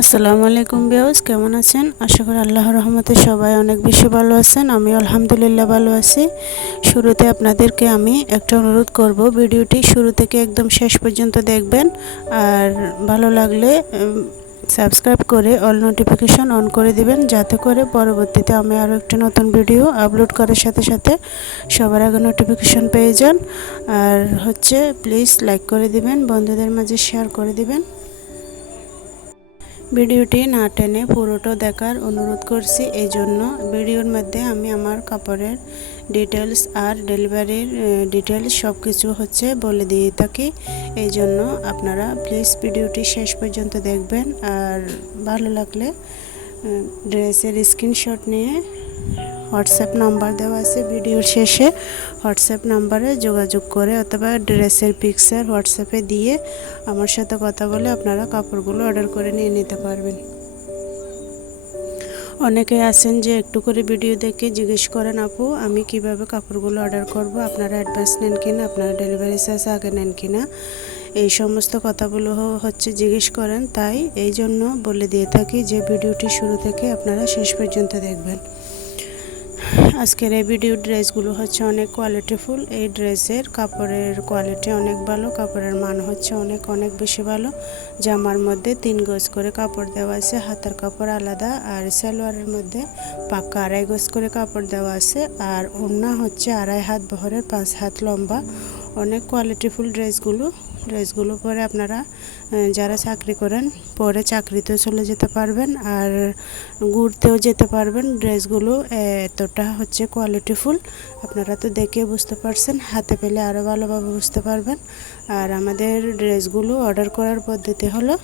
আসসালামু আলাইকুম ভিউয়ার্স, কেমন আছেন? আশা করি আল্লাহর রহমতে সবাই অনেক বেশি ভালো আছেন। আমি আলহামদুলিল্লাহ ভালো আছি। শুরুতে আপনাদেরকে আমি একটা অনুরোধ করব, ভিডিওটি শুরু থেকে একদম শেষ পর্যন্ত দেখবেন। আর ভালো লাগলে সাবস্ক্রাইব করে অল নোটিফিকেশন অন করে দিবেন, যাতে করে পরবর্তীতে আমি আরও একটা নতুন ভিডিও আপলোড করার সাথে সাথে সবার আগে নোটিফিকেশন পেয়ে যান। আর প্লিজ লাইক করে দিবেন, বন্ধুদের মাঝে শেয়ার করে দিবেন। ভিডিওটি না টেনে পুরোটা দেখার অনুরোধ করছি। এই জন্য ভিডিওর মধ্যে আমি আমার কাপড়ের ডিটেলস আর ডেলিভারির ডিটেলস সব কিছু বলে দিয়ে থাকি। এই জন্য আপনারা প্লিজ ভিডিওটি শেষ পর্যন্ত দেখবেন। আর ভালো লাগলে ড্রেসের স্ক্রিনশট নিয়ে হোয়াটসঅ্যাপ নাম্বার দেওয়া আছে ভিডিওর শেষে, হোয়াটসঅ্যাপ নাম্বারে যোগাযোগ করে অথবা ড্রেসের পিকচার হোয়াটসঅ্যাপে দিয়ে আমার সাথে কথা বলে আপনারা কাপড়গুলো অর্ডার করে নিয়ে নিতে পারবেন। অনেকে আছেন যে একটু করে ভিডিও দেখে জিজ্ঞেস করেন, আপু আমি কিভাবে কাপড়গুলো অর্ডার করব, আপনারা অ্যাডভান্স নেন কিনা, আপনারা ডেলিভারি চার্জ আগে নেন কিনা, এই সমস্ত কথাগুলো জিজ্ঞেস করেন। তাই এই জন্য বলে দিয়ে থাকি যে ভিডিওটি শুরু থেকে আপনারা শেষ পর্যন্ত দেখবেন। আজকের এই ভিডিও ড্রেসগুলো অনেক কোয়ালিটিফুল। এই ড্রেসের কাপড়ের কোয়ালিটি অনেক ভালো, কাপড়ের মান অনেক অনেক বেশি ভালো। জামার মধ্যে 3 গজ করে কাপড় দেওয়া আছে, হাতার কাপড় আলাদা, আর সালোয়ারের মধ্যে পাক্কা 2.5 গজ করে কাপড় দেওয়া আছে। আর ওড়না 2.5 হাত বহরের, 5 হাত লম্বা। অনেক কোয়ালিটিফুল ড্রেসগুলো পরে আপনারা যারা চাকরি করেন পরে চাকরিতেও চলে যেতে পারবেন আর ঘুরতেও যেতে পারবেন। ড্রেসগুলো এতটা কোয়ালিটিফুল, আপনারা তো দেখে বুঝতে পারছেন, হাতে পেলে আরও ভালোভাবে বুঝতে পারবেন। আর আমাদের ড্রেসগুলো অর্ডার করার পদ্ধতি হলো,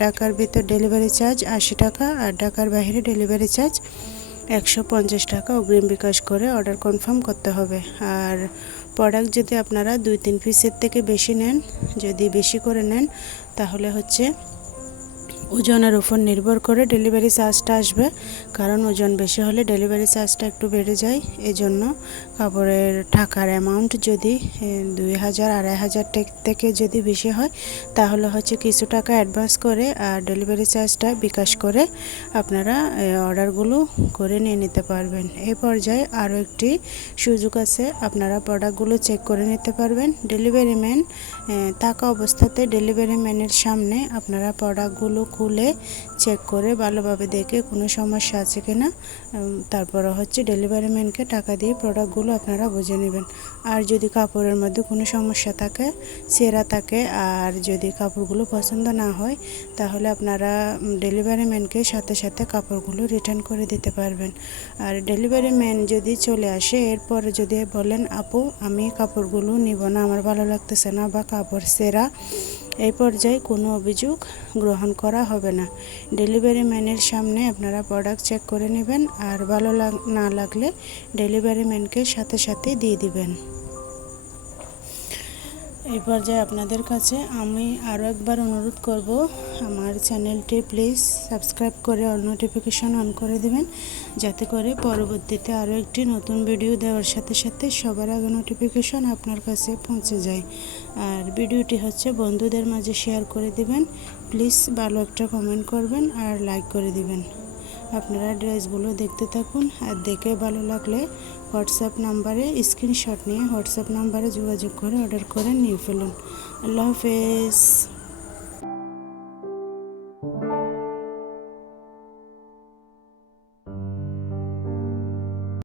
ঢাকার ভিতর ডেলিভারি চার্জ 80 টাকা, আর ঢাকার বাইরে ডেলিভারি চার্জ 150 টাকা অগ্রিম বিকাশ করে অর্ডার কনফার্ম করতে হবে। আর প্রোডাক্ট যদি আপনারা 2-3 পিসের থেকে বেশি নেন, যদি বেশি করে নেন তাহলে ওজনের উপর নির্ভর করে ডেলিভারি চার্জটা আসবে। কারণ ওজন বেশি হলে ডেলিভারি চার্জটা একটু বেড়ে যায়। এজন্য কাপড়ের টাকার অ্যামাউন্ট যদি 2000-2500 থেকে যদি বেশি হয় তাহলে কিছু টাকা অ্যাডভান্স করে আর ডেলিভারি চার্জটা বিকাশ করে আপনারা অর্ডারগুলো করে নিয়ে নিতে পারবেন। এই পর্যায়ে আরও একটি সুযোগ আছে, আপনারা প্রোডাক্টগুলো চেক করে নিতে পারবেন। ডেলিভারি ম্যান থাকা অবস্থাতে ডেলিভারি ম্যানের সামনে আপনারা প্রোডাক্টগুলো খুলে চেক করে ভালোভাবে দেখে কোনো সমস্যা আছে কিনা, তারপরে ডেলিভারি ম্যানকে টাকা দিয়ে প্রোডাক্টগুলো আপনারা বুঝে নেবেন। আর যদি কাপড়ের মধ্যে কোনো সমস্যা থাকে, ছেঁড়া থাকে, আর যদি কাপড়গুলো পছন্দ না হয় তাহলে আপনারা ডেলিভারি ম্যানকে সাথে সাথে কাপড়গুলো রিটার্ন করে দিতে পারবেন। আর ডেলিভারি ম্যান যদি চলে আসে এরপরে যদি বলেন, আপু আমি কাপড়গুলো নিব না, আমার ভালো লাগতেছে না, বা কাপড় ছেঁড়া, এই পর্যায়ে কোনো অভিযোগ গ্রহণ করা হবে না। ডেলিভারি ম্যানের সামনে আপনারা প্রোডাক্ট চেক করে নেবেন, আর ভালো না লাগলে ডেলিভারি ম্যানকে সাথে সাথে দিয়ে দিবেন। এই পর্যায়ে আপনাদের কাছে আমি আরও একবার অনুরোধ করব, আমার চ্যানেলটি প্লিজ সাবস্ক্রাইব করে অল নোটিফিকেশন অন করে দিবেন, যাতে করে পরবর্তীতে আরও একটি নতুন ভিডিও দেওয়ার সাথে সাথে সবার আগে নোটিফিকেশন আপনার কাছে পৌঁছে যায়। আর ভিডিওটি বন্ধুদের মাঝে শেয়ার করে দিবেন, প্লিজ ভালো একটা কমেন্ট করবেন আর লাইক করে দিবেন। আপনারা ড্রেসগুলো দেখতে থাকুন, আর দেখে ভালো লাগলে হোয়াটসঅ্যাপ নাম্বারে স্ক্রিনশট নিয়ে হোয়াটসঅ্যাপ নাম্বারে যোগাযোগ করে অর্ডার করে নিয়ে ফেলুন। আল্লাহ হাফেজ।